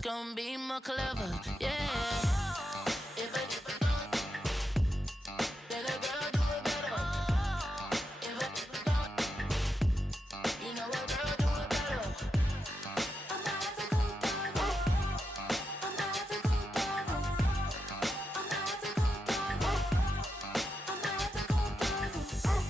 Gonna be more clever, yeah. If I let a girl do it better. If I you know a girl do it better. I'm not the good dog. I'm not the good dog. I'm not the good dog. I'm not the good dog.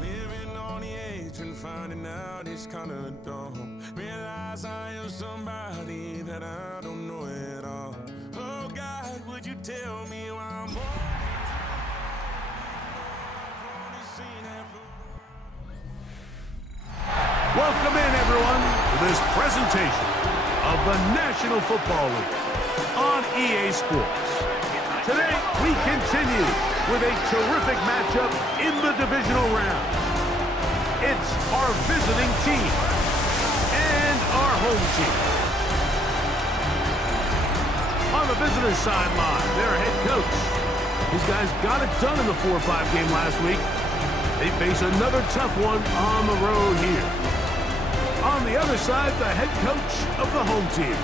Living on the edge and finding out it's kinda dumb. Realize I am somebody that I don't know at all. Oh God, would you tell me why I'm Welcome in, everyone, to this presentation of the National Football League on EA Sports. Today, we continue with a terrific matchup in the divisional round. It's our visiting team and our home team. On the visitor's sideline, their head coach. These guys got it done in the 4-5 game last week. They face another tough one on the road here. On the other side, the head coach of the home team.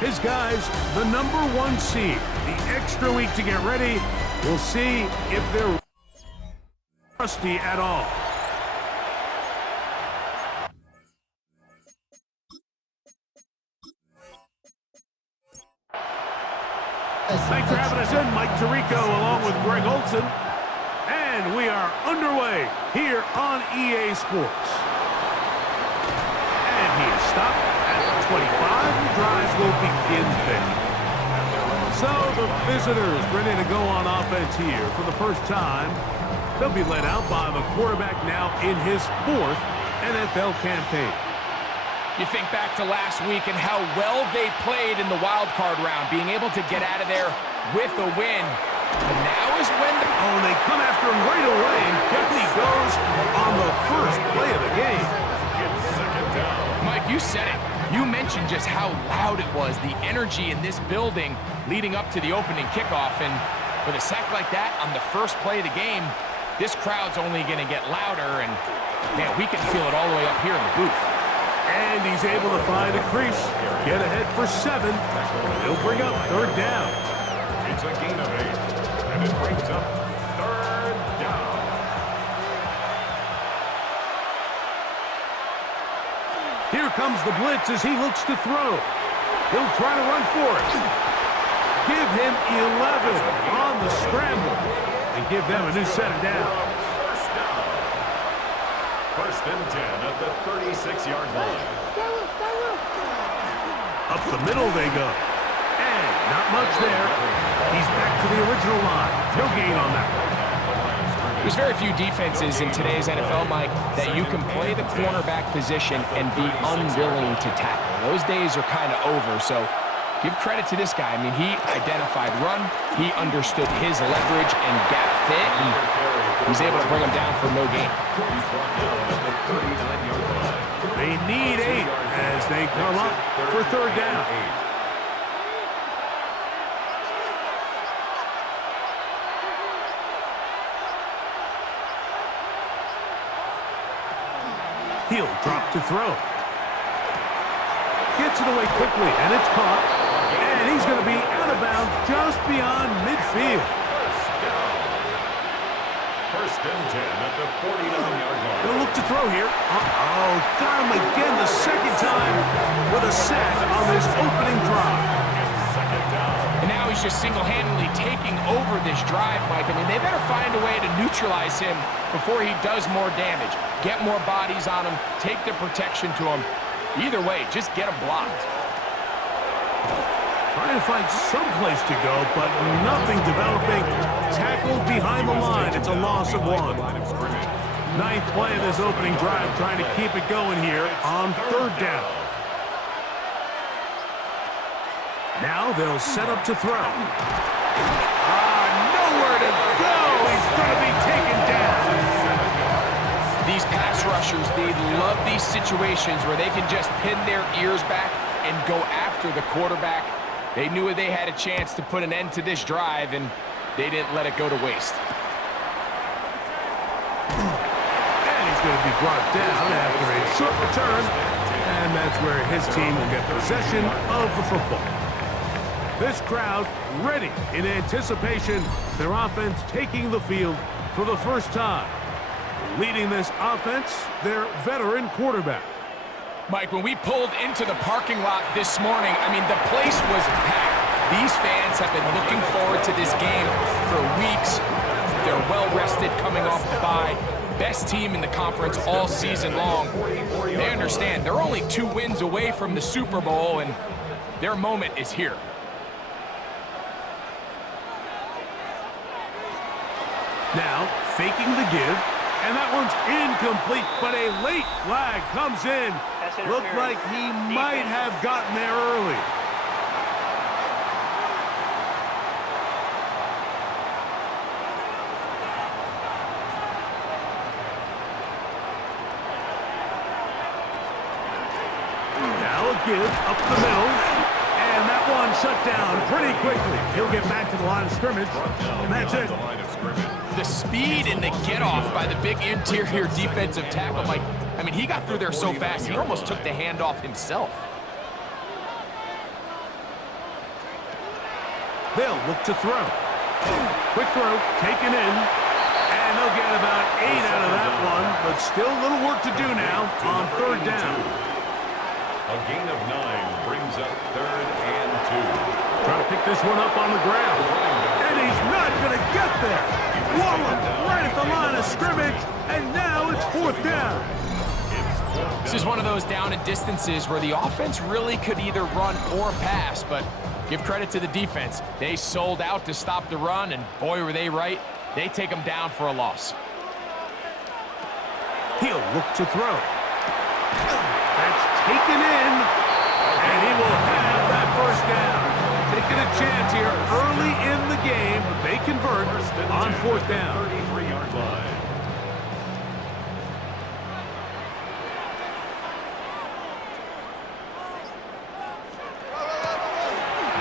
His guys, the #1 seed. The extra week to get ready. We'll see if they're rusty at all. Thanks for having us in, Mike Tirico, along with Greg Olson. And we are underway here on EA Sports. And he is stopped at 25. The drive will begin there. So the visitors ready to go on offense here for the first time. They'll be led out by the quarterback now in his 4th NFL campaign. You think back to last week and how well they played in the wild card round, being able to get out of there with a win. And now is when they come after him right away, and down he goes on the first play of the game. Mike, you said it. You mentioned just how loud it was, the energy in this building leading up to the opening kickoff. And with a sack like that on the first play of the game, this crowd's only going to get louder. And, man, we can feel it all the way up here in the booth. And he's able to find a crease, get ahead for 7. He'll bring up 3rd down. It's a gain of 8, and it brings up 3rd down. Here comes the blitz as he looks to throw. He'll try to run for it. Give him 11 on the scramble and give them a new set of downs. First and 10 at the 36-yard line. Up the middle they go. And not much there. He's back to the original line. No gain on that one. There's very few defenses in today's NFL, Mike, that you can play the cornerback position and be unwilling to tackle. Those days are kind of over, so give credit to this guy. I mean, he identified run, he understood his leverage and gap fit, and he's able to bring him down for no gain. They need 8 as they come up for 3rd down. He'll drop to throw. Gets it away quickly, and it's caught. And he's going to be out of bounds just beyond midfield. First and 10 at the 49-yard line. He'll look to throw here. Got him again the second time with a sack on this opening drive. And now he's just single-handedly taking over this drive, Mike. I mean, they better find a way to neutralize him before he does more damage. Get more bodies on him, take the protection to him. Either way, just get him blocked. Trying to find some place to go, but nothing developing. Tackled behind the line. It's a loss of 1. 9th play of this opening drive, trying to keep it going here on 3rd down. Now they'll set up to throw. Nowhere to go. He's going to be taken down. These pass rushers, they love these situations where they can just pin their ears back and go after the quarterback. They knew they had a chance to put an end to this drive, and they didn't let it go to waste. And he's going to be brought down after a short return, and that's where his team will get possession of the football. This crowd ready in anticipation, their offense taking the field for the first time. Leading this offense, their veteran quarterback. Mike, when we pulled into the parking lot this morning, I mean, the place was packed. These fans have been looking forward to this game for weeks. They're well-rested coming off the bye. Best team in the conference all season long. They understand they're only 2 wins away from the Super Bowl, and their moment is here. Now, faking the give, and that one's incomplete, but a late flag comes in. Looked like he might have gotten there early. Now a give up the middle, and that one shut down pretty quickly. He'll get back to the line of scrimmage, and that's it. The speed and the get-off by the big interior defensive tackle, Mike, I mean, he got through there so fast, he almost took the handoff himself. They'll look to throw. Quick throw, taken in, and they'll get about 8 out of that one, but still a little work to do now on third down. A gain of 9 brings up 3rd and 2. Trying to pick this one up on the ground, and he's not going to get there. Wallop right at the line of scrimmage, and now it's 4th down. This is one of those down and distances where the offense really could either run or pass, but give credit to the defense. They sold out to stop the run, and boy, were they right. They take them down for a loss. He'll look to throw. That's taken in, and he will have that 1st down. Taking a chance here early in the game, but they convert on 4th down. 33-yard line.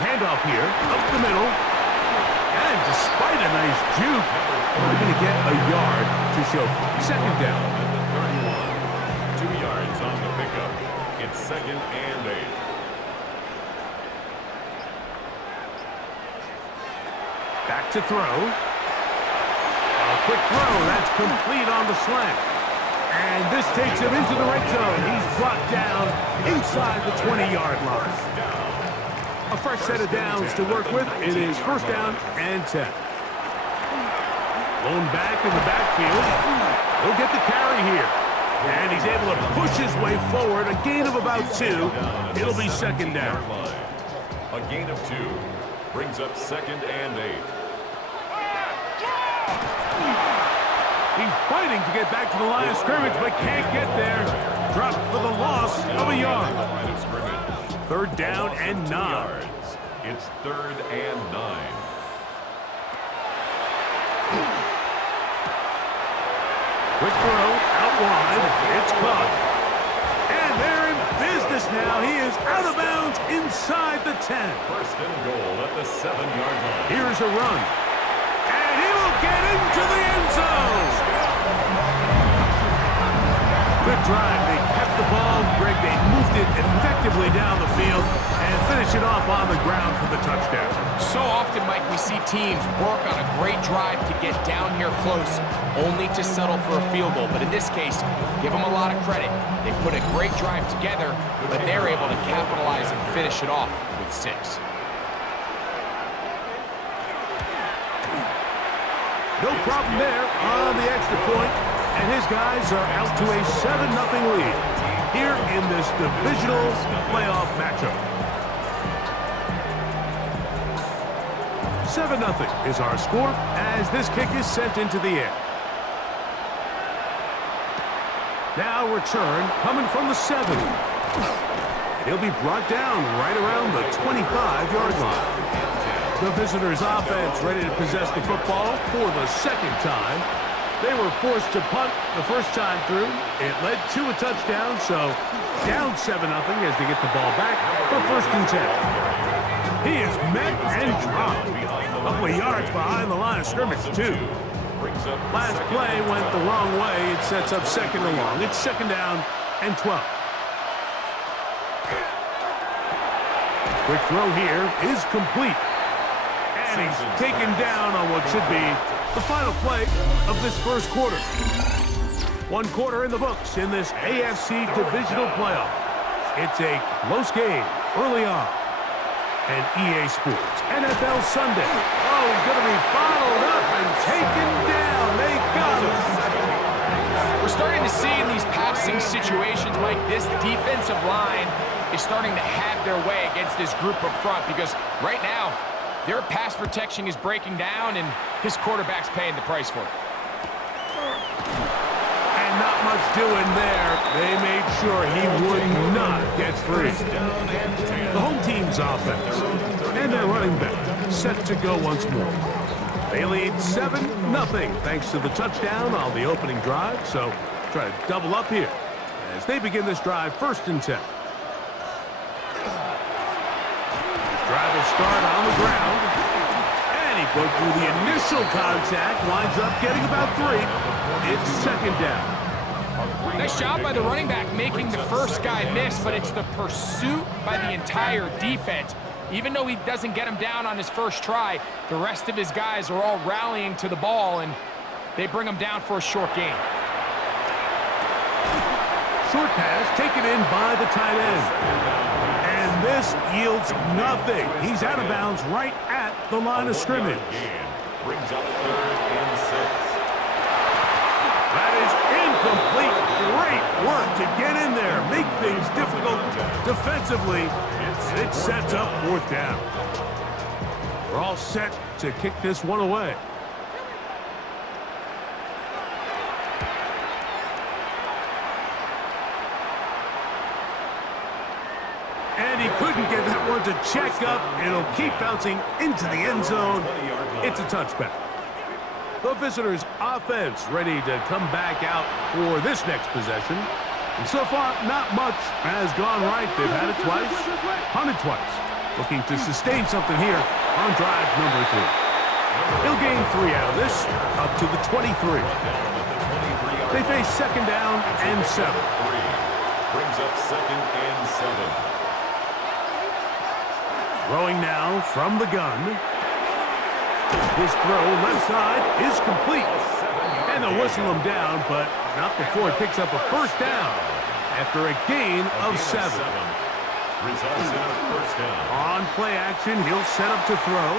Handoff here, up the middle, and despite a nice juke, we're going to get a yard to show for it. 2nd down. At the 31, 2 yards on the pickup. It's 2nd and 8. Back to throw. A quick throw, that's complete on the slant. And this takes him into the red zone. He's brought down inside the 20-yard line. A fresh set of downs to work with. It is 1st down and 10. Blown back in the backfield. He'll get the carry here. And he's able to push his way forward. A gain of about 2. It'll be 2nd down. A gain of 2 brings up 2nd and 8. He's fighting to get back to the line of scrimmage, but can't get there. Dropped for the loss of a yard. 3rd down and 9. Yards. It's 3rd and 9. Quick throw, out wide, it's caught. And they're in business now. He is out of bounds inside the 10. 1st and goal at the 7-yard line. Here's a run. And he will get into the end zone. Good drive. They kept the ball. Greg, they moved it effectively down the field and finish it off on the ground for the touchdown. So often, Mike, we see teams work on a great drive to get down here close, only to settle for a field goal. But in this case, give them a lot of credit. They put a great drive together, but they're able to capitalize and finish it off with 6. No problem there on the extra point, and his guys are out to a 7-0 lead here in this divisional playoff matchup. 7-0 is our score as this kick is sent into the air. Now return coming from the 7. He'll be brought down right around the 25-yard line. The visitors' offense ready to possess the football for the 2nd time. They were forced to punt the first time through. It led to a touchdown, so down 7-0 as they get the ball back for 1st and 10. He is met and dropped. A couple of yards behind the line of scrimmage, too. Last play went the wrong way. It sets up 2nd and long. It's 2nd down and 12. Quick throw here is complete. And he's taken down on what should be the final play of this first quarter. 1 quarter in the books in this AFC divisional playoff. It's a close game early on. And EA Sports NFL Sunday. Oh, he's going to be bottled up and taken down. They got him. We're starting to see in these passing situations, Mike, this defensive line is starting to have their way against this group up front because right now, their pass protection is breaking down, and his quarterback's paying the price for it. And not much doing there. They made sure he would not get free. The home team's offense and their running back set to go once more. They lead 7-0 thanks to the touchdown on the opening drive, so try to double up here as they begin this drive 1st and 10. Drive will start on the ground. And he broke through the initial contact. Winds up getting about 3. It's 2nd down. Nice job by the running back making the first guy miss, but it's the pursuit by the entire defense. Even though he doesn't get him down on his first try, the rest of his guys are all rallying to the ball, and they bring him down for a short gain. Short pass taken in by the tight end. And this yields nothing. He's out of bounds right at the line of scrimmage. Brings up 3rd and 6. That is incomplete. Great work to get in there. Make things difficult defensively. And it sets up 4th down. We're all set to kick this one away. And he couldn't get that one to check up. It'll keep bouncing into the end zone. It's a touchback. The visitors' offense ready to come back out for this next possession. And so far, not much has gone right. They've had it twice, punted twice. Looking to sustain something here on drive number 3. He'll gain 3 out of this, up to the 23. They face 2nd down and 7. Brings up 2nd and 7. Throwing now from the gun. His throw left side is complete. And they'll whistle him down, but not before he picks up a 1st down after a gain of 7. Results in a 1st down. On play action, he'll set up to throw.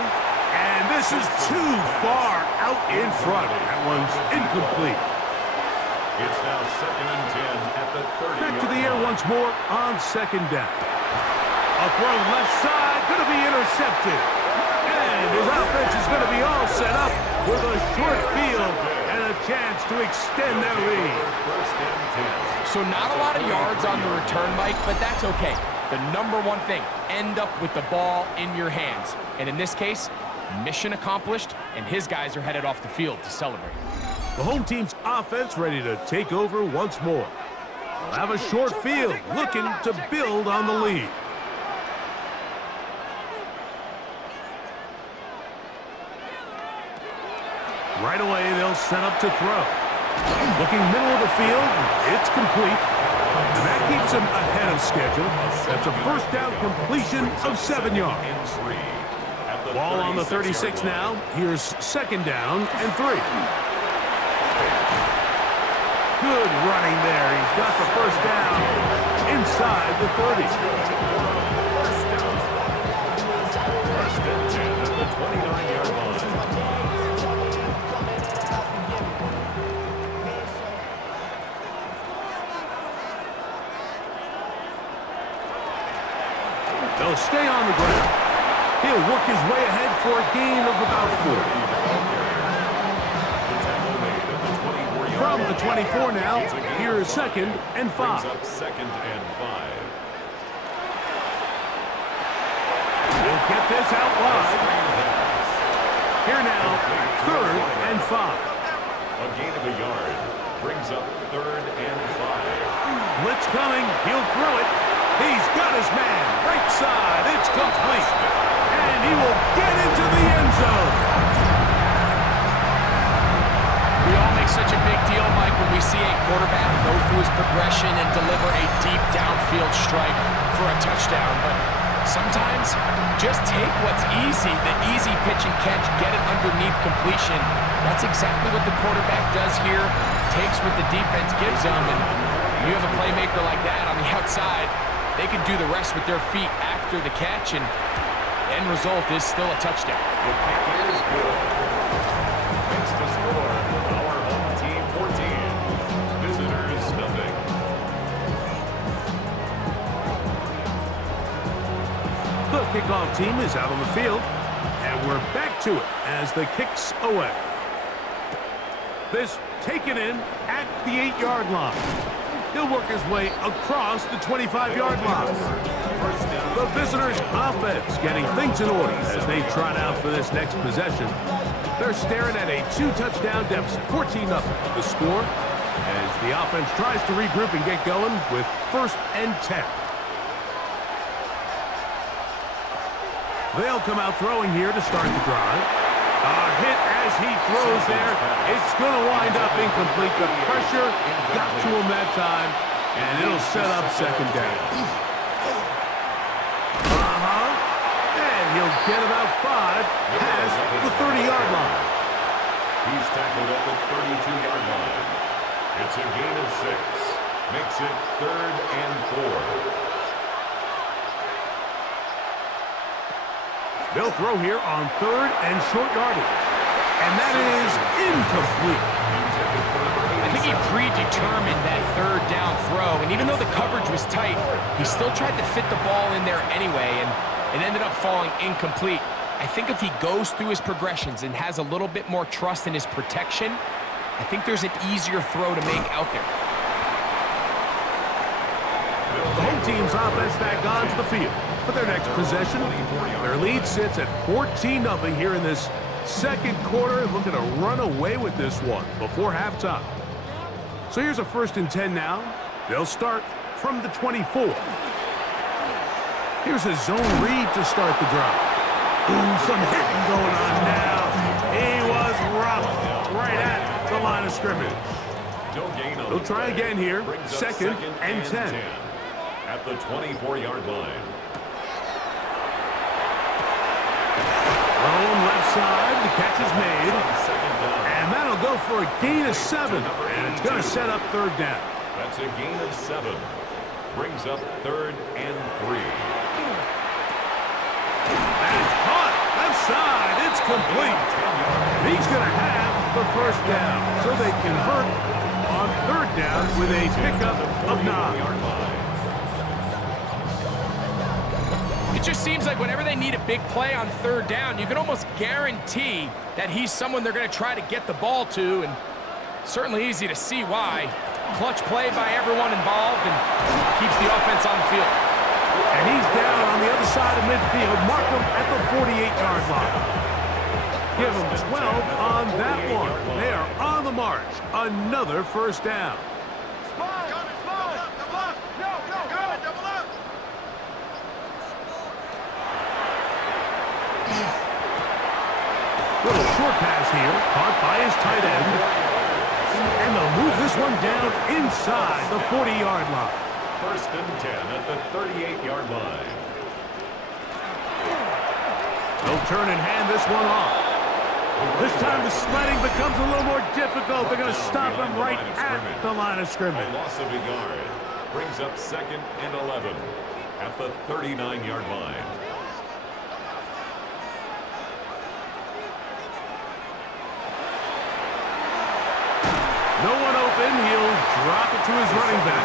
And this is too far out in front. That one's incomplete. It's now 2nd and 10 at the 30. Back to the air once more on 2nd down. A throw left side, going to be intercepted. And his offense is going to be all set up with a short field and a chance to extend their lead. So not a lot of yards on the return, Mike, but that's okay. The number one thing, end up with the ball in your hands. And in this case, mission accomplished, and his guys are headed off the field to celebrate. The home team's offense ready to take over once more. They'll have a short field, looking to build on the lead. Right away, they'll set up to throw. Looking middle of the field, it's complete. And that keeps him ahead of schedule. That's a 1st down completion of 7 yards. Ball on the 36 now. Here's 2nd down and 3. Good running there. He's got the 1st down inside the 30. 1st and 10 at the 29-yard line. They'll stay on the ground. He'll work his way ahead for a gain of about 4. From the 24 now, here's 2nd and 5. 2nd and 5. He'll get this out wide. Here now, 3rd and 5. A gain of a yard. Brings up 3rd and 5. Blitz coming. He'll throw it. He's got his man. Right side. It's complete. And he will get into the end zone. We all make such a big deal, Mike, when we see a quarterback go through his progression and deliver a deep downfield strike for a touchdown. But sometimes just take what's easy, the easy pitch and catch, get it underneath completion. That's exactly what the quarterback does here, takes what the defense gives him, and you have a playmaker like that on the outside, they can do the rest with their feet after the catch, and the end result is still a touchdown. The kick is good. Makes the score. Our home team 14. Visitors nothing. The kickoff team is out on the field, and we're back to it as the kick's away. This taken in at the 8-yard line. He'll work his way across the 25-yard line. The visitors' offense getting things in order as they trot out for this next possession. They're staring at a 2-touchdown deficit, 14-0. The score as the offense tries to regroup and get going with 1st and 10. They'll come out throwing here to start the drive. A hit as he throws there. It's going to wind up incomplete. The pressure got to him that time, and it'll set up 2nd down. And he'll get about 5 past the 30-yard line. He's tackled at the 32-yard line. It's a gain of 6. Makes it 3rd and 4. They'll throw here on 3rd and short yardage. And that is incomplete. I think he predetermined that 3rd down throw, and even though the coverage was tight, he still tried to fit the ball in there anyway, and it ended up falling incomplete. I think if he goes through his progressions and has a little bit more trust in his protection, I think there's an easier throw to make out there. The home team's offense back onto the field for their next possession. Their lead sits at 14-0 here in this 2nd quarter, looking to run away with this one before halftime. So here's a 1st and 10 now. They'll start from the 24. Here's a zone read to start the drive. Ooh, some hitting going on now. He was roughed right at the line of scrimmage. They'll try again here. 2nd and 10. At the 24-yard line. Thrown left side, the catch is made. And that'll go for a gain of 7. And it's going to set up 3rd down. That's a gain of 7. Brings up 3rd and 3. That's caught. Left side, it's complete. He's going to have the 1st down. So they convert on 3rd down with a pickup of 9. It just seems like whenever they need a big play on 3rd down, you can almost guarantee that he's someone they're going to try to get the ball to, and certainly easy to see why. Clutch play by everyone involved and keeps the offense on the field. And he's down on the other side of midfield. Mark him at the 48-yard line. Give him 12 on that one. They are on the march. Another 1st down. Little short pass here, caught by his tight end. And they'll move this one down inside the 40-yard line. 1st and 10 at the 38-yard line. They'll turn and hand this one off. This time the sledding becomes a little more difficult. They're going to stop him right at the line of scrimmage. A loss of a yard. Brings up 2nd and 11 at the 39-yard line. No one open. He'll drop it to his running back.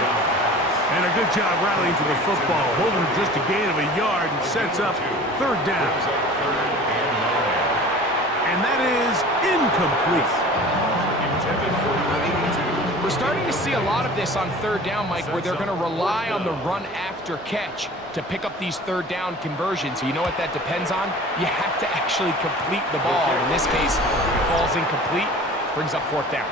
And a good job rallying to the football. Holding just a gain of a yard and sets up 3rd down. And that is incomplete. We're starting to see a lot of this on 3rd down, Mike, where they're going to rely on the run after catch to pick up these 3rd down conversions. So you know what that depends on? You have to actually complete the ball. In this case, it falls incomplete, brings up 4th down.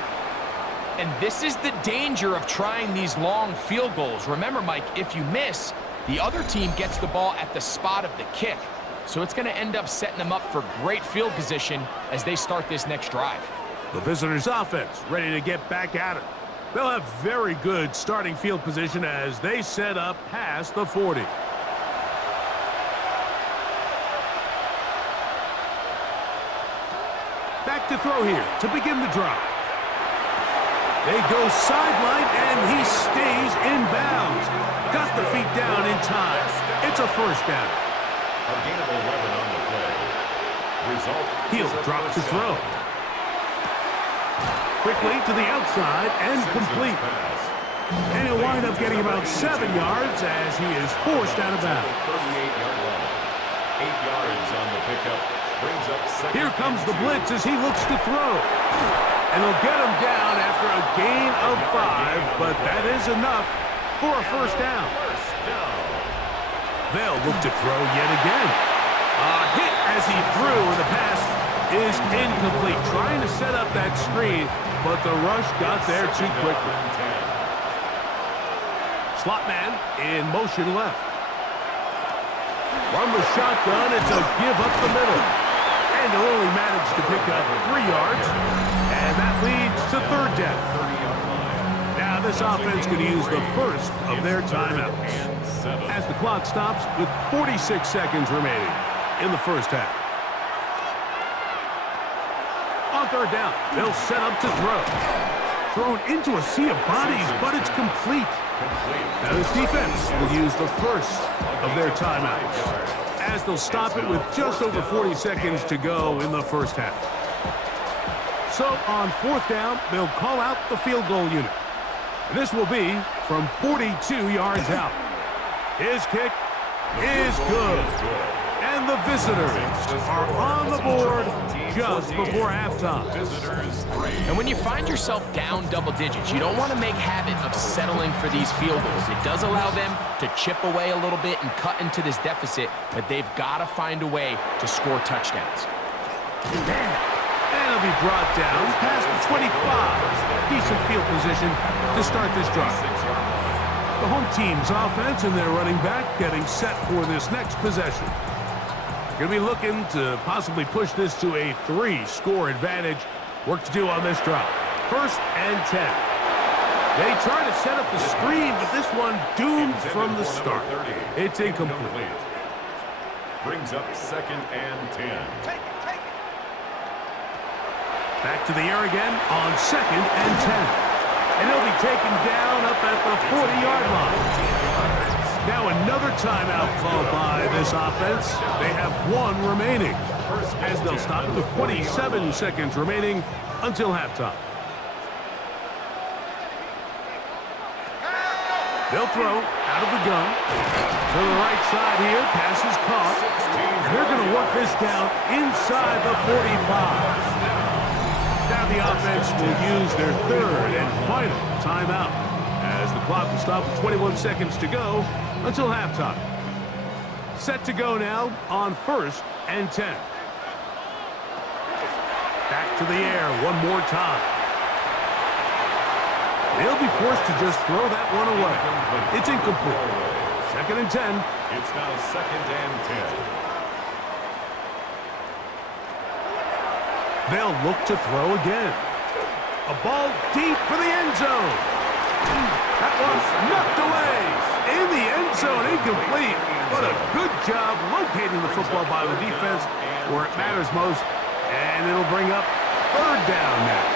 And this is the danger of trying these long field goals. Remember, Mike, if you miss, the other team gets the ball at the spot of the kick. So it's going to end up setting them up for great field position as they start this next drive. The visitors' offense ready to get back at it. They'll have very good starting field position as they set up past the 40. Back to throw here to begin the drive. They go sideline, and he stays in bounds. Got the feet down in time. It's a first down. A gain of 11 on the play. Result. He'll drop to throw. Quickly to the outside and complete. And he'll wind up getting about 7 yards as he is forced out of bounds. 38-yard line. 8 yards on the pickup. Brings up second. Here comes the blitz as he looks to throw. And he'll get him down after a gain of 5, but that is enough for a first down. They'll look to throw yet again. A hit as he threw, and the pass is incomplete. Trying to set up that screen, but the rush got there too quickly. Slot man in motion left. From the shotgun, it's a give up the middle. And they'll only manage to pick up 3 yards, and that leads to third down. Now this offense could use the first of their timeouts as the clock stops with 46 seconds remaining in the first half. On third down, they'll set up to throw. Thrown into a sea of bodies, but it's complete. Now this defense will use the first of their timeouts as they'll stop it with just over 40 seconds to go in the first half. So on fourth down, they'll call out the field goal unit. And this will be from 42 yards out. His kick is good. And the visitors are on the board just before halftime. And when you find yourself down double digits, you don't want to make habit of settling for these field goals. It does allow them to chip away a little bit and cut into this deficit, but they've got to find a way to score touchdowns. And it'll be brought down past the 25. Decent field position to start this drive. The home team's offense and their running back getting set for this next possession. Going to be looking to possibly push this to a 3-score advantage. Work to do on this drive. First and 10. They try to set up the screen, but this one doomed from the start. It's incomplete. Brings up second and 10. Back to the air again on second and 10. And he'll be taken down up at the 40-yard line. Now another timeout called by this offense. They have 1 remaining as they'll stop it with 27 seconds remaining until halftime. They'll throw out of the gun. To the right side here, pass is caught. And they're going to work this down inside the 45. Now the offense will use their third and final timeout as the clock will stop with 21 seconds to go until halftime. Set to go now on first and 10. Back to the air one more time. They'll be forced to just throw that one away. It's incomplete. Second and 10. It's now second and 10. They'll look to throw again. A ball deep for the end zone. That one's knocked away. In the end zone, incomplete. But a good job locating the football by the defense where it matters most. And it'll bring up third down now.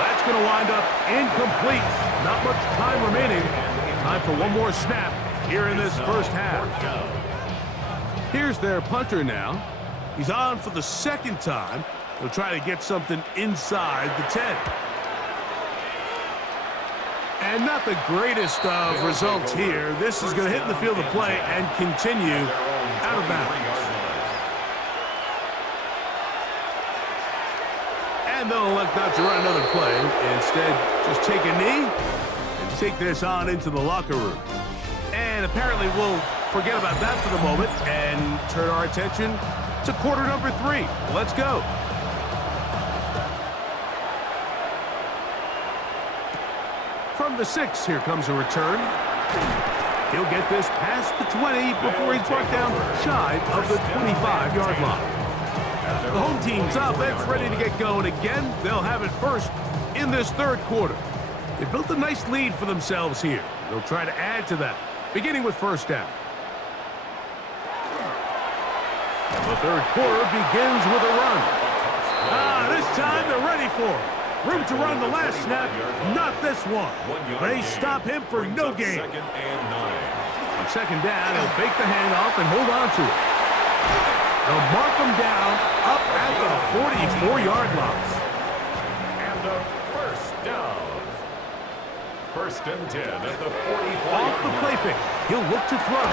That's going to wind up incomplete. Not much time remaining. Time for one more snap here in this first half. Here's their punter now. He's on for the second time. He'll try to get something inside the 10. And not the greatest of results here. This is going to hit in the field of play and continue out of bounds. And they'll elect not to run another play. Instead, just take a knee and take this on into the locker room. And apparently we'll forget about that for the moment and turn our attention to quarter number 3. Let's go. From the 6, here comes a return. He'll get this past the 20 before he's brought down shy of the 25-yard line. The home team's offense ready to get going again. They'll have it first in this third quarter. They built a nice lead for themselves here. They'll try to add to that, beginning with first down. The third quarter begins with a run. This time they're ready for it. Room to run the last snap, not this one. They stop him for no gain. On second down, he'll fake the handoff and hold on to it. They'll mark him down up at the 44-yard line. And the first down. First and 10 at the 44. Off the play fake, he'll look to throw.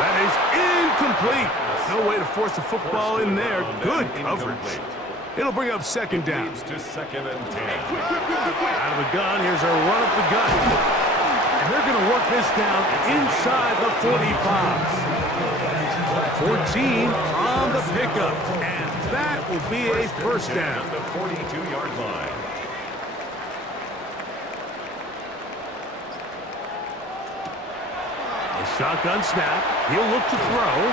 That is incomplete. No way to force the football in there. Good coverage. It'll bring up second down. To second and 10. Out of the gun, here's a run up the gut. And they're going to work this down inside the 45. 14 on the pickup. And that will be a first down. The 42-yard line. A shotgun snap. He'll look to throw.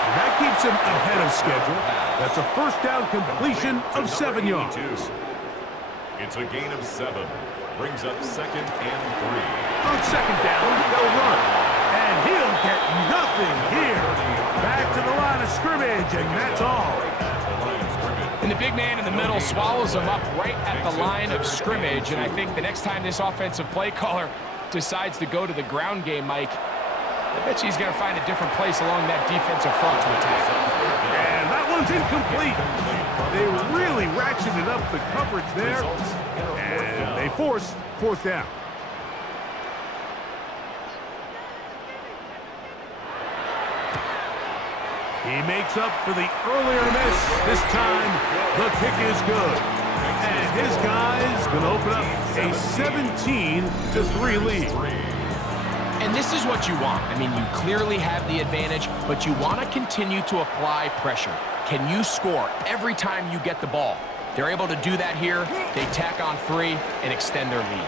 And that keeps him ahead of schedule. That's a first down completion of 7 yards. It's a gain of 7. Brings up second and 3. On second down, they'll run. And he'll get nothing here. Back to the line of scrimmage, and that's all. And the big man in the middle swallows him up right at the line of scrimmage. And I think the next time this offensive play caller decides to go to the ground game, Mike, I bet you he's going to find a different place along that defensive front to attack. And that one's incomplete. They really ratcheted up the coverage there, and they force fourth down. He makes up for the earlier miss. This time, the kick is good. And his guy's going to open up a 17-3 lead. And this is what you want. I mean, you clearly have the advantage, but you want to continue to apply pressure. Can you score every time you get the ball? They're able to do that here. They tack on 3 and extend their lead.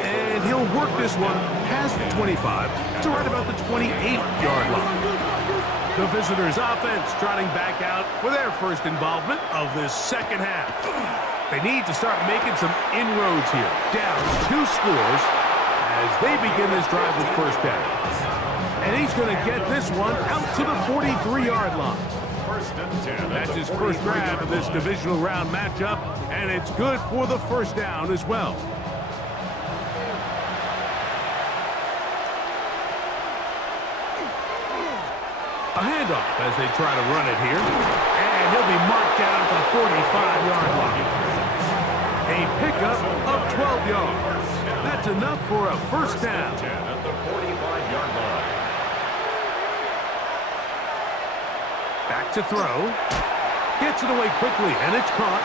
And he'll work this one past the 25 to right about the 28-yard line. The visitors' offense trotting back out for their first involvement of this second half. They need to start making some inroads here. Down 2 scores as they begin this drive with first down. And he's going to get this one out to the 43-yard line. First and 10. That's his first grab of this divisional round matchup, and it's good for the first down as well. A handoff as they try to run it here. And he'll be marked down at the 45-yard line. A pickup of 12 yards. That's enough for a first down. 10 at the 45-yard line. Back to throw. Gets it away quickly, and it's caught.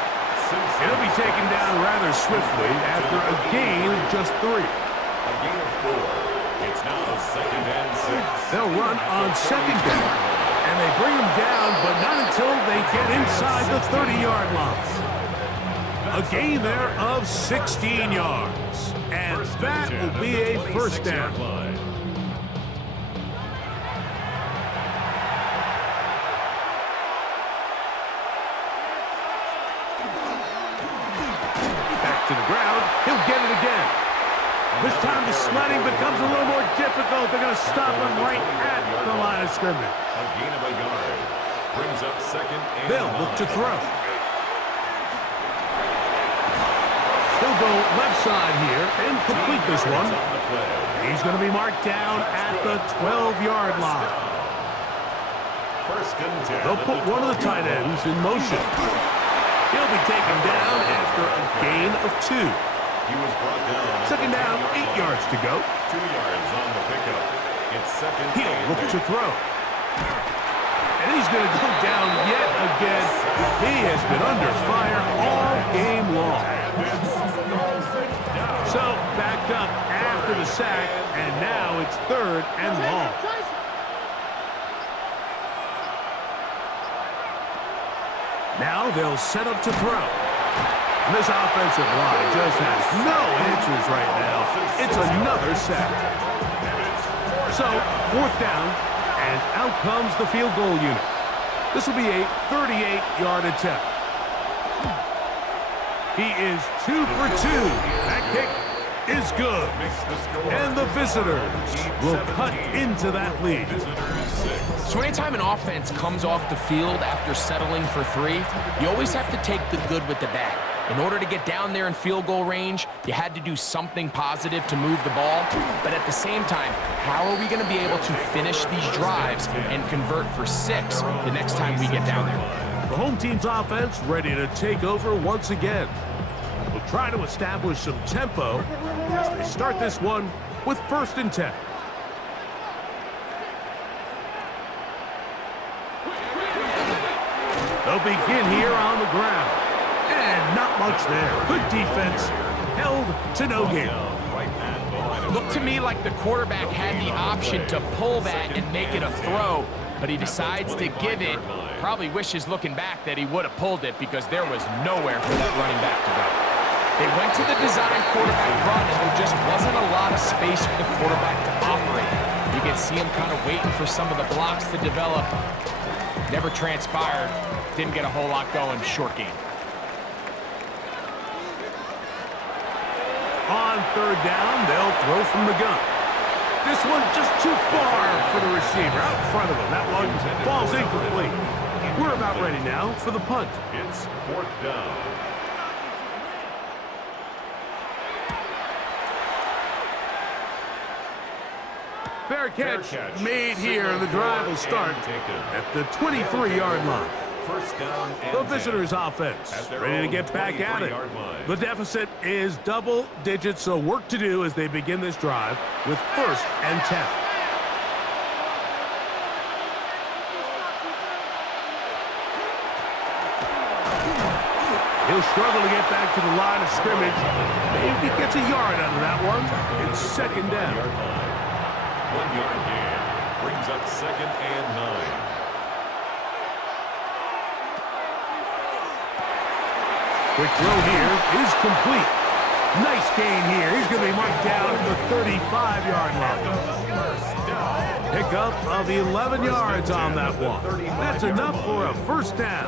It'll be taken down rather swiftly after a gain of just 3. A gain of 4. It's now second and 6. They'll run on second down, and they bring him down, but not until they get inside the 30-yard line. A gain there of 16 yards, and that will be a first down. Back to the ground, he'll get it again. This time the sledding becomes a little more difficult. They're going to stop him right at the line of scrimmage. A gain of a yard. Brings up second and They'll look to throw. He'll go left side here and complete this one. He's going to be marked down at the 12-yard line. First and 10. They'll put one of the tight ends in motion. He'll be taken down after a gain of 2. He was brought down. Second down, 8 yards to go. 2 yards on the pickup. It's second. He'll look to throw. And he's going to go down yet again. He has been under fire all game long. So, backed up after the sack, and now it's 3rd and long. Now they'll set up to throw. And this offensive line just has no answers right now. It's another sack. So, 4th down, and out comes the field goal unit. This will be a 38-yard attempt. He is 2 for 2. That kick is good. And the visitors will cut into that lead. So anytime an offense comes off the field after settling for 3, you always have to take the good with the bad. In order to get down there in field goal range, you had to do something positive to move the ball. But at the same time, how are we going to be able to finish these drives and convert for 6 the next time we get down there? The home team's offense ready to take over once again. We'll try to establish some tempo as they start this one with 1st and 10. They'll begin here on the ground. And not much there. Good defense. Held to no gain. Looked to me like the quarterback had the option to pull that and make it a throw, but he decides to give it. Probably wishes looking back that he would have pulled it because there was nowhere for that running back to go. They went to the design quarterback run, and there just wasn't a lot of space for the quarterback to operate. You can see him kind of waiting for some of the blocks to develop. Never transpired. Didn't get a whole lot going. Short game. On 3rd down, they'll throw from the gun. This one just too far for the receiver out in front of him. That one falls incomplete. We're about ready now for the punt. It's 4th down. Fair catch made here, and the drive will start at the 23-yard line. 1st down and The visitors' offense ready to get back at it. The deficit is double digits, so work to do as they begin this drive with 1st and 10. He'll struggle to get back to the line of scrimmage. Maybe gets a yard out of that one. It's 2nd down. 1-yard gain brings up 2nd and 9. Quick throw here is complete. Nice gain here. He's going to be marked down at the 35-yard line. Pickup of 11 yards on that one. That's enough for a 1st down.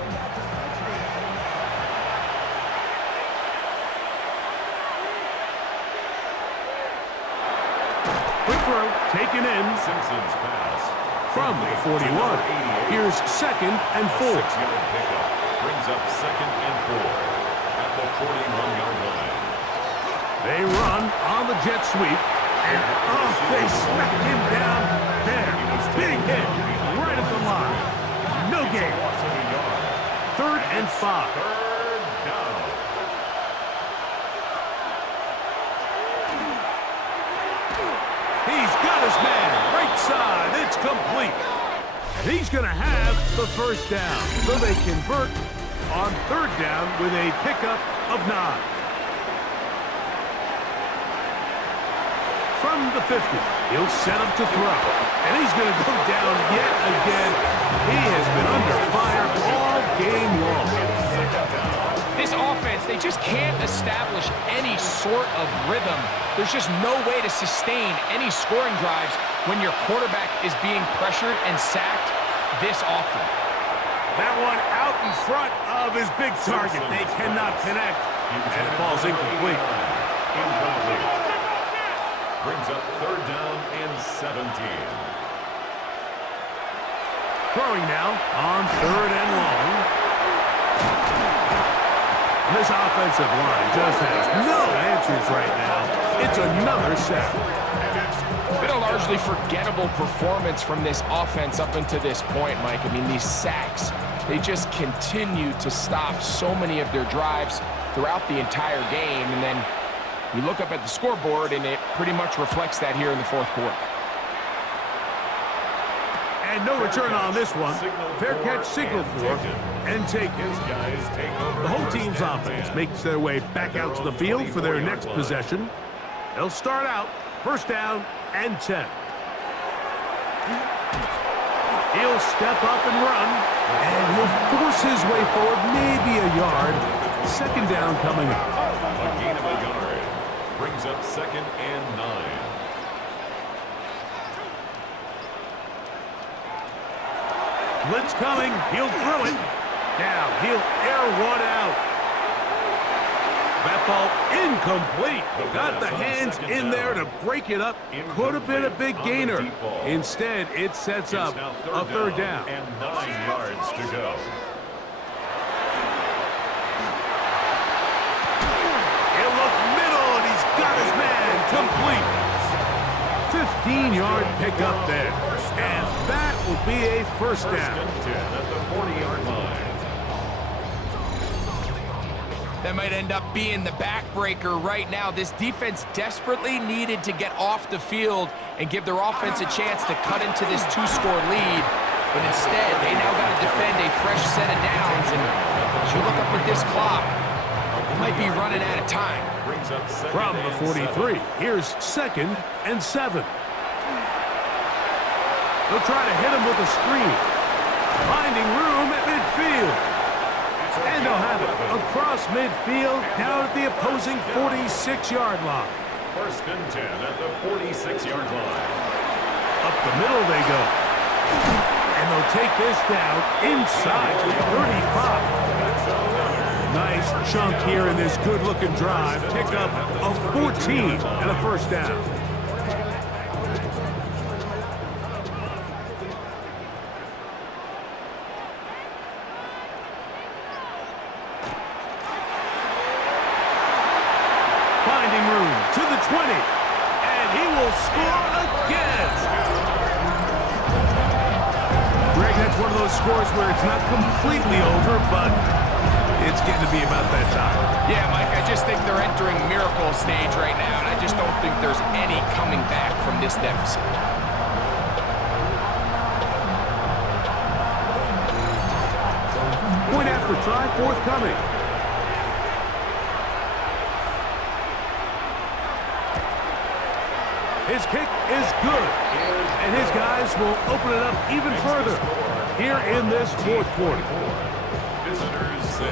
Quick throw taken in Simpson's pass from the 41. Here's 2nd and 4. 6-yard pickup brings up 2nd and 4. At the 41-yard line. They run on the jet sweep, and they smacked him down there. Big hit right at the line. No gain. 3rd and 5. 3rd down. He's got his man right side. It's complete. And he's going to have the 1st down, so they convert on 3rd down with a pickup of 9. From the 50, he'll set up to throw. And he's going to go down yet again. He has been under fire all game long. This offense, they just can't establish any sort of rhythm. There's just no way to sustain any scoring drives when your quarterback is being pressured and sacked this often. That one out in front of his big target. They cannot connect. And it falls incomplete. Incomplete. Brings up 3rd down and 17. Throwing now on 3rd and long. This offensive line just has no answers right now. It's another sack. Been a largely forgettable performance from this offense up until this point, Mike. I mean, these sacks, they just continue to stop so many of their drives throughout the entire game. And then you look up at the scoreboard, and it pretty much reflects that here in the 4th quarter. And no return on this one. Fair catch signal for and taken. The whole team's offense makes their way back out to the field for their next possession. They'll start out 1st down and 10. He'll step up and run, and he'll force his way forward maybe a yard. Second down coming up. A gain of a yard. Brings up 2nd and 9. Blitz coming. He'll throw it. Now he'll air one out. That ball incomplete. Got the hands in there to break it up. Could have been a big gainer. Instead, it sets up a third down. And 9 yards to go. He'll look middle, and he's got his man complete. 15-yard pickup there. And that will be a first down. 1st and 10 at the 40-yard line. That might end up being the backbreaker right now. This defense desperately needed to get off the field and give their offense a chance to cut into this 2-score lead. But instead, they now got to defend a fresh set of downs. And as you look up at this clock, they might be running out of time. Brings up 2nd From the and 43, 7. here's 2nd and 7. They'll try to hit him with a screen. Finding room at midfield. And they'll have it across midfield down at the opposing 46-yard line. 1st and 10 at the 46-yard line. Up the middle they go. And they'll take this down inside the 35. Nice chunk here in this good-looking drive. Pick up a 14 and a first down. Finding room to the 20. And he will score again. Greg, that's one of those scores where it's not completely over, but it's getting to be about that time. Yeah, Mike, I just think they're entering miracle stage right now, and I just don't think there's any coming back from this deficit. Point after try forthcoming. His kick is good, and his guys will open it up even further here in this fourth quarter. Visitors 6.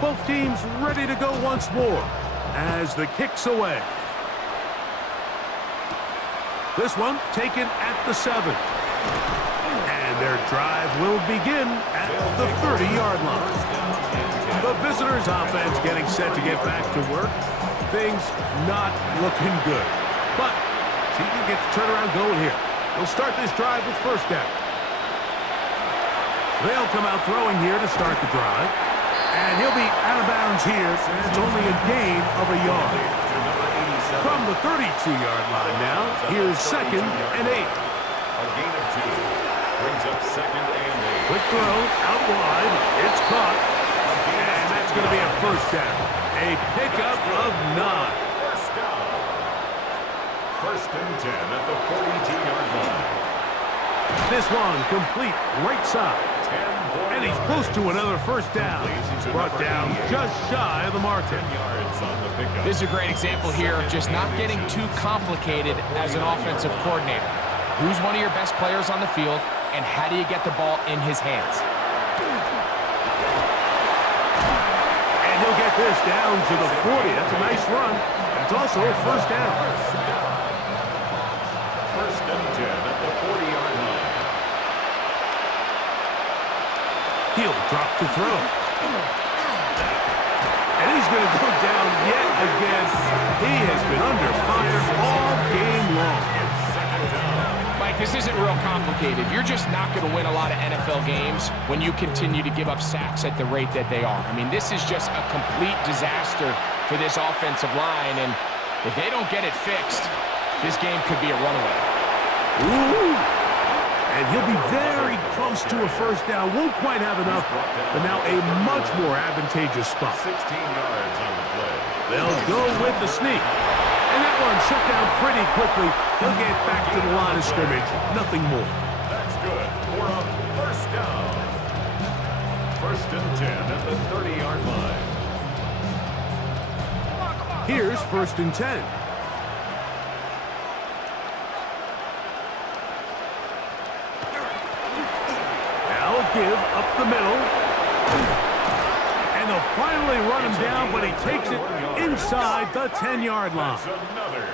Both teams ready to go once more as the kick's away. This one taken at the 7. And their drive will begin at the 30-yard line. The visitors' offense getting set to get back to work. Things not looking good. But see if you get the turnaround going here. They'll start this drive with first down. They'll come out throwing here to start the drive. And he'll be out of bounds here. It's only a gain of a yard. From the 32-yard line now, here's 2nd and 8. A gain of 2. Brings up 2nd and 8. Quick throw, out wide. It's caught. And that's going to be a first down. A pickup of 9. First down. 1st and 10 at the 42-yard line. This one complete right side. And he's close to another first down. Brought down just shy of the marker. Yards on the pickup. This is a great example here of just not getting too complicated as an offensive coordinator. Who's one of your best players on the field, and how do you get the ball in his hands? And he'll get this down to the 40. That's a nice run. It's also a first down. 1st and 10 at the 40-yard line. He'll drop to throw. And he's going to go down yet again. He has been under fire all game long. Mike, this isn't real complicated. You're just not going to win a lot of NFL games when you continue to give up sacks at the rate that they are. I mean, this is just a complete disaster for this offensive line, and if they don't get it fixed, this game could be a runaway. Ooh. And he'll be very close to a first down. Won't quite have enough, but now a much more advantageous spot. 16 yards on the play. They'll go with the sneak. And that one shut down pretty quickly. He'll get back to the line of scrimmage. Nothing more. That's good for a first down. 1st and 10 at the 30-yard line. Here's 1st and 10. Now give up the middle. And they'll finally run him down, but he takes it inside the 10-yard line. That's another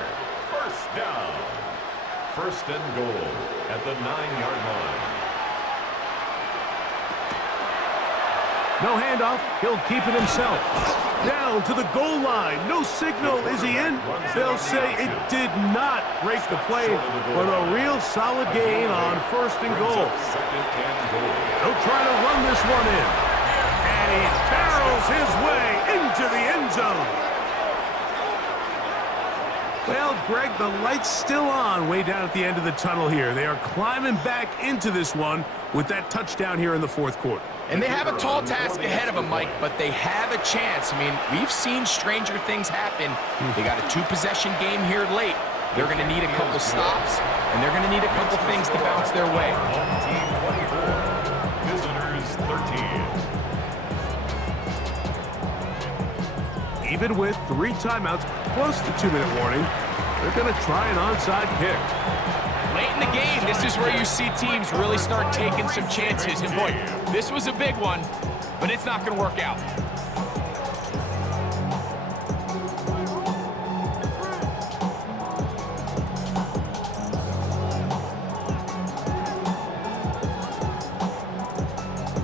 first down. First and goal at the 9-yard line. No handoff. He'll keep it himself. Down to the goal line. No signal. Is he in? They'll say it did not break the play, but a real solid gain on first and goal. Second and goal. He'll try to run this one in. And he barrels his way into the end zone. Well, Greg, the light's still on way down at the end of the tunnel here. They are climbing back into this one with that touchdown here in the fourth quarter. And they have a tall task ahead of them, Mike, but they have a chance. I mean, we've seen stranger things happen. They got a 2-possession game here late. They're going to need a couple stops, and they're going to need a couple things to bounce their way. Team 24, visitors 13. Even with 3 timeouts plus the 2-minute warning, they're going to try an onside kick. Late in the game, this is where you see teams really start taking some chances. And boy, this was a big one, but it's not going to work out.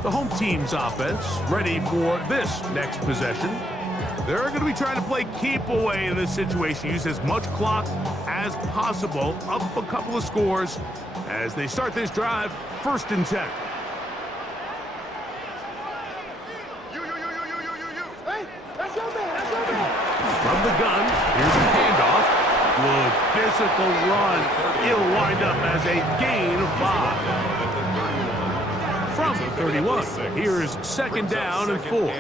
The home team's offense ready for this next possession. They're going to be trying to play keep away in this situation. Use as much clock as possible. Up a couple of scores as they start this drive. First and 10. From the gun, here's a handoff. Good physical run. It'll wind up as a gain of 5. From the 31, here's second down and 4.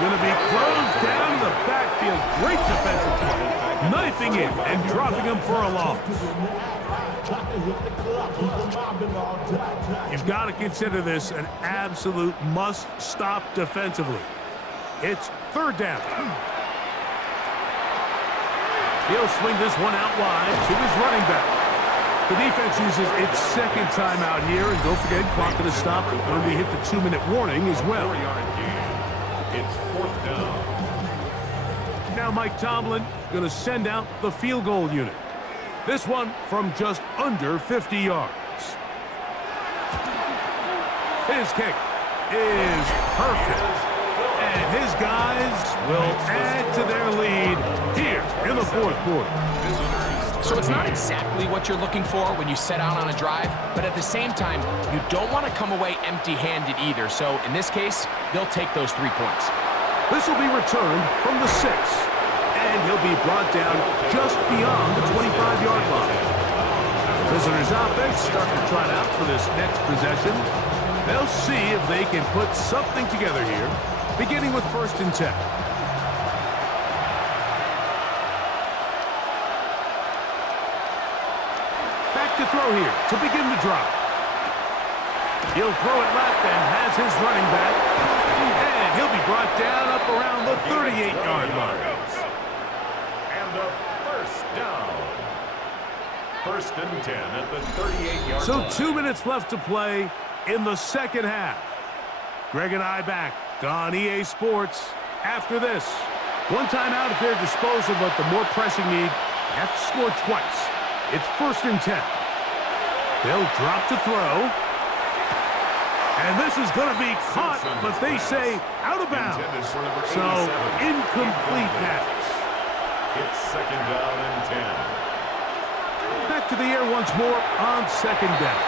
Going to be closed down in the backfield. Great defensive play. Knifing it and dropping him for a loss. You've got to consider this an absolute must-stop defensively. It's third down. He'll swing this one out wide to his running back. The defense uses its second timeout here, and don't forget, clock going to stop when we hit the 2-minute warning as well. It's fourth down. Now Mike Tomlin going to send out the field goal unit. This one from just under 50 yards. His kick is perfect. And his guys will add to their lead here in the fourth quarter. So it's not exactly what you're looking for when you set out on a drive, but at the same time, you don't want to come away empty-handed either. So in this case, they'll take those 3 points. This will be returned from the 6, and he'll be brought down just beyond the 25-yard line. The visitors' offense starting to trot out for this next possession. They'll see if they can put something together here, beginning with first and 10. To throw here to begin the drive. He'll throw it left and has his running back. And he'll be brought down up around the 38-yard line. And a first down. First and 10 at the 38-yard line. So 2 minutes left to play in the second half. Greg and I back on EA Sports after this. One timeout at their disposal, but the more pressing need, they have to score twice. It's first and 10. They'll drop to throw. And this is going to be caught, but they say out of bounds. So, incomplete pass. It's second down and 10. Back to the air once more on second down.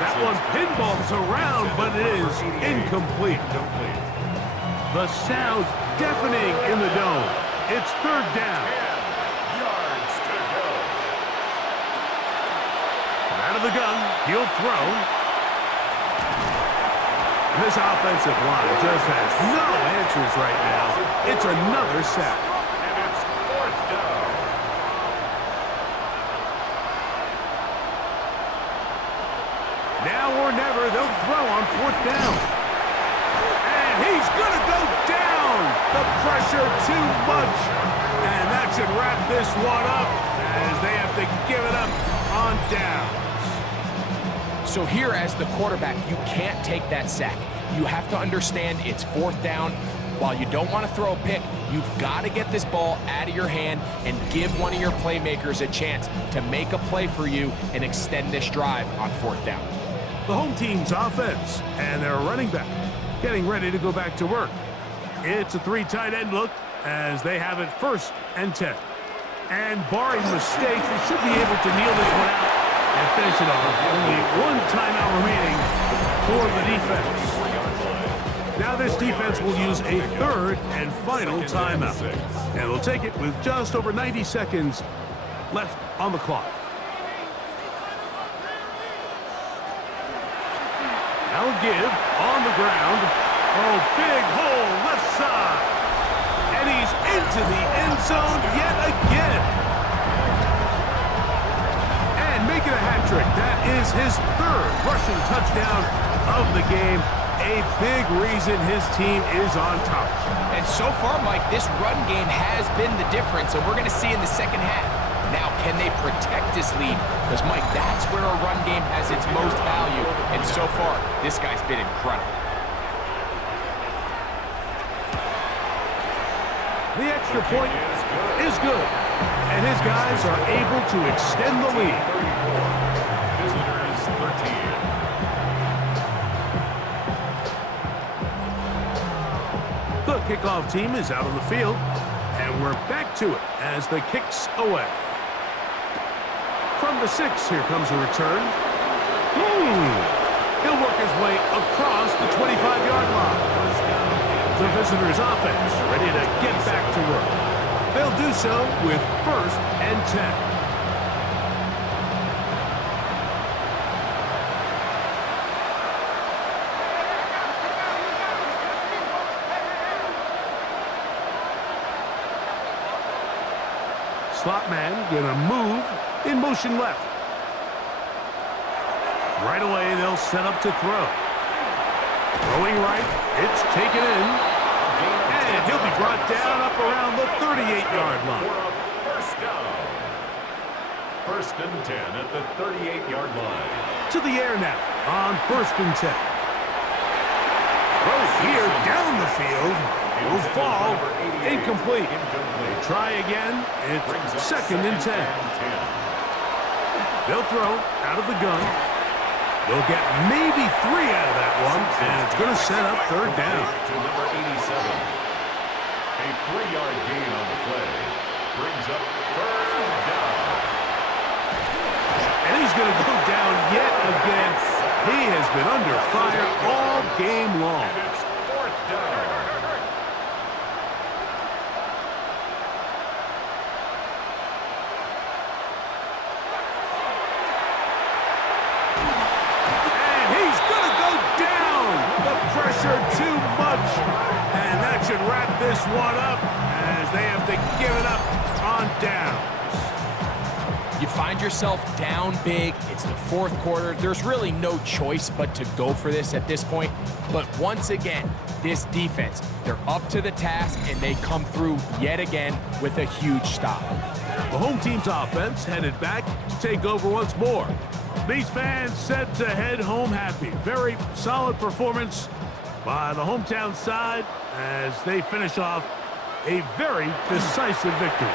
That one pinballs around, but it is incomplete. The sound deafening in the dome. It's third down. Out of the gun, he'll throw. And this offensive line just has no answers right now. It's another sack. And it's fourth down. Now or never, they'll throw on fourth down. And he's going to go down. The pressure too much. this one up as they have to give it up on downs. So here as the quarterback, you can't take that sack. You have to understand it's 4th down. While you don't want to throw a pick, you've got to get this ball out of your hand and give one of your playmakers a chance to make a play for you and extend this drive on 4th down. The home team's offense and their running back getting ready to go back to work. It's a 3 tight end look as they have it 1st and 10. And barring mistakes, they should be able to kneel this one out and finish it off. Only 1 timeout remaining for the defense. Now this defense will use a 3rd and final timeout. And they'll take it with just over 90 seconds left on the clock. Now a give on the ground. Oh, big hole left side. And he's into the end zone yet again. And making a hat trick. That is his 3rd rushing touchdown of the game. A big reason his team is on top. And so far, Mike, this run game has been the difference, and we're going to see in the second half. Now, can they protect this lead? Because, Mike, that's where a run game has its most value, and so far, this guy's been incredible. The extra point is good, and his guys are able to extend the lead. Visitors 13. The kickoff team is out on the field, and we're back to it as the kick's away. From the 6, here comes a return. He'll work his way across the 25-yard line. The visitors' offense ready to get back to work. They'll do so with 1st and 10. Slot man gonna move in motion left. Right away, they'll set up to throw. Throwing right, it's taken in. And he'll be brought down up around the 38-yard line. First down. 1st and 10 at the 38-yard line. To the air now on 1st and 10. Throw here down the field. Will fall. Incomplete. They try again. It's 2nd and 10. They'll throw out of the gun. They'll get maybe 3 out of that one, and it's going to set up 3rd down. To number 87. A 3-yard gain on the play. Brings up 3rd down. And he's going to go down yet again. He has been under fire all game long. And it's 4th down. Too much, and that should wrap this one up as they have to give it up on downs. You find yourself down big. It's the 4th quarter. There's really no choice but to go for this at this point. But once again, this defense, they're up to the task, and they come through yet again with a huge stop. The home team's offense headed back to take over once more. These fans set to head home happy. Very solid performance by the hometown side as they finish off a very decisive victory.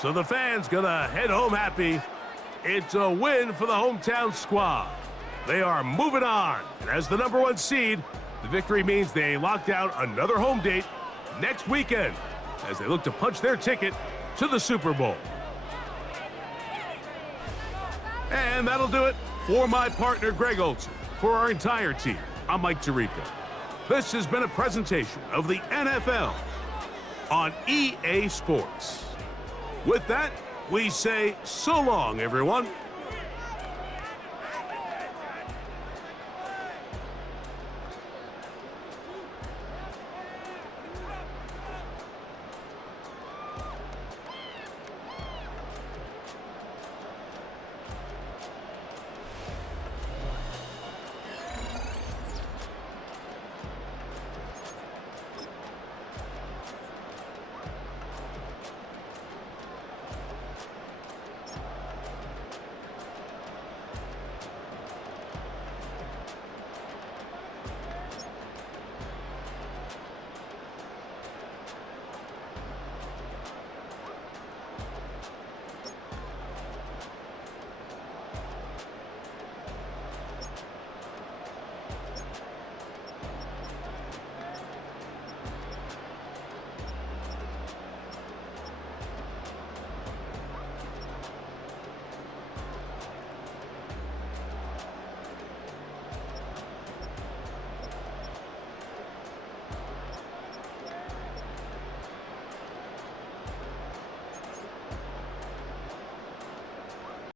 So the fans gonna head home happy. It's a win for the hometown squad. They are moving on. And as the #1 seed, the victory means they locked out another home date next weekend as they look to punch their ticket to the Super Bowl. And that'll do it for my partner, Greg Olson. For our entire team, I'm Mike Tirico. This has been a presentation of the NFL on EA Sports. With that, we say so long, everyone.